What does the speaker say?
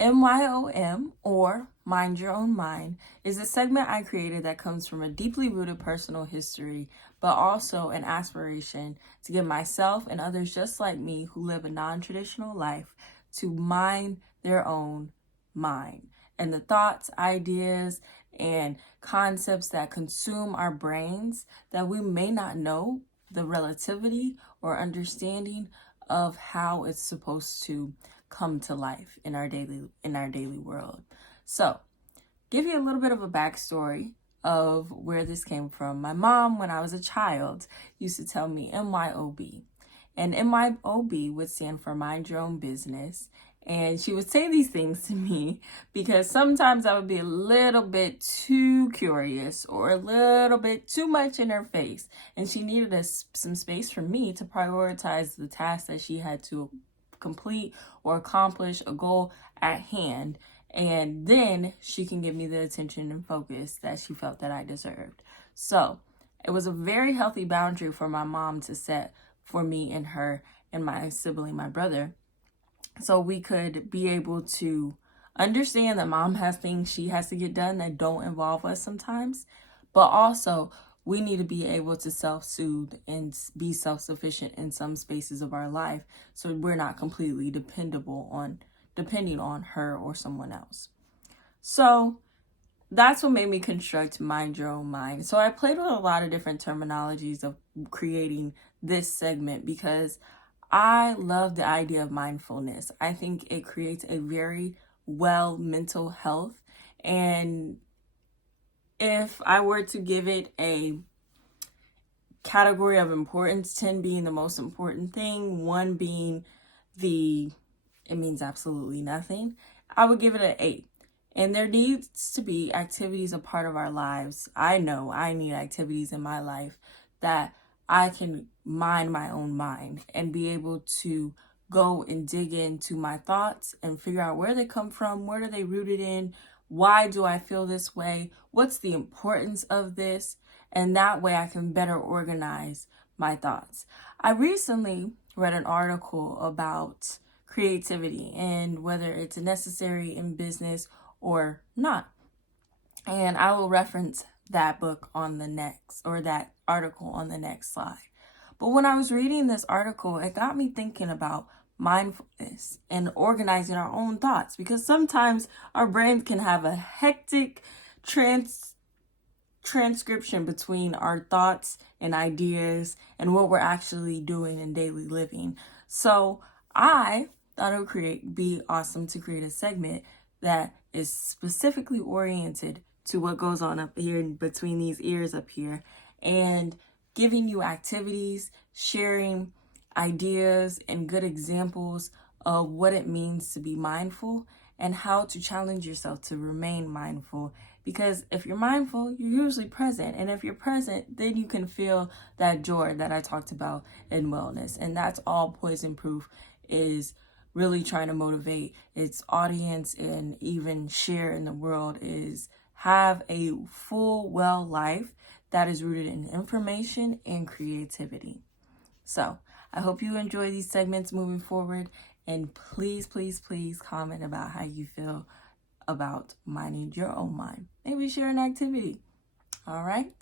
MYOM, or Mind Your Own Mind, is a segment I created that comes from a deeply rooted personal history, but also an aspiration to give myself and others just like me who live a non-traditional life to mind their own mind. And the thoughts, ideas, and concepts that consume our brains that we may not know the relativity or understanding of how it's supposed to come to life in our daily world. So, give you a little bit of a backstory of where this came from. My mom, when I was a child, used to tell me MYOB. And MYOB would stand for Mind Your Own Business. And she would say these things to me because sometimes I would be a little bit too curious or a little bit too much in her face. And she needed some space for me to prioritize the tasks that she had to complete or accomplish a goal at hand. And then she can give me the attention and focus that she felt that I deserved. So it was a very healthy boundary for my mom to set for me and her and my sibling, my brother, so we could be able to understand that mom has things she has to get done that don't involve us sometimes, but also we need to be able to self-soothe and be self-sufficient in some spaces of our life so we're not completely depending on her or someone else. So that's what made me construct Mind Your Own Mind. So I played with a lot of different terminologies of creating this segment because I love the idea of mindfulness. I think it creates a very well mental health. And if I were to give it a category of importance, 10 being the most important thing, 1 being it means absolutely nothing, I would give it an 8. And there needs to be activities a part of our lives. I know I need activities in my life that I can mind my own mind and be able to go and dig into my thoughts and figure out where they come from, what are they rooted in, why do I feel this way, what's the importance of this, and that way I can better organize my thoughts. I recently read an article about creativity and whether it's necessary in business or not. And I will reference that book on the next, or that article on the next slide. But when I was reading this article, it got me thinking about mindfulness and organizing our own thoughts, because sometimes our brains can have a hectic transcription between our thoughts and ideas and what we're actually doing in daily living. So I thought it would be awesome to create a segment that is specifically oriented to what goes on up here in between these ears up here, and giving you activities, sharing ideas and good examples of what it means to be mindful and how to challenge yourself to remain mindful. Because if you're mindful, you're usually present. And if you're present, then you can feel that joy that I talked about in wellness. And that's all Poison Proof is really trying to motivate its audience and even share in the world, is have a full, well life that is rooted in information and creativity. So I hope you enjoy these segments moving forward, and please, please, please comment about how you feel about minding your own mind. Maybe share an activity. All right.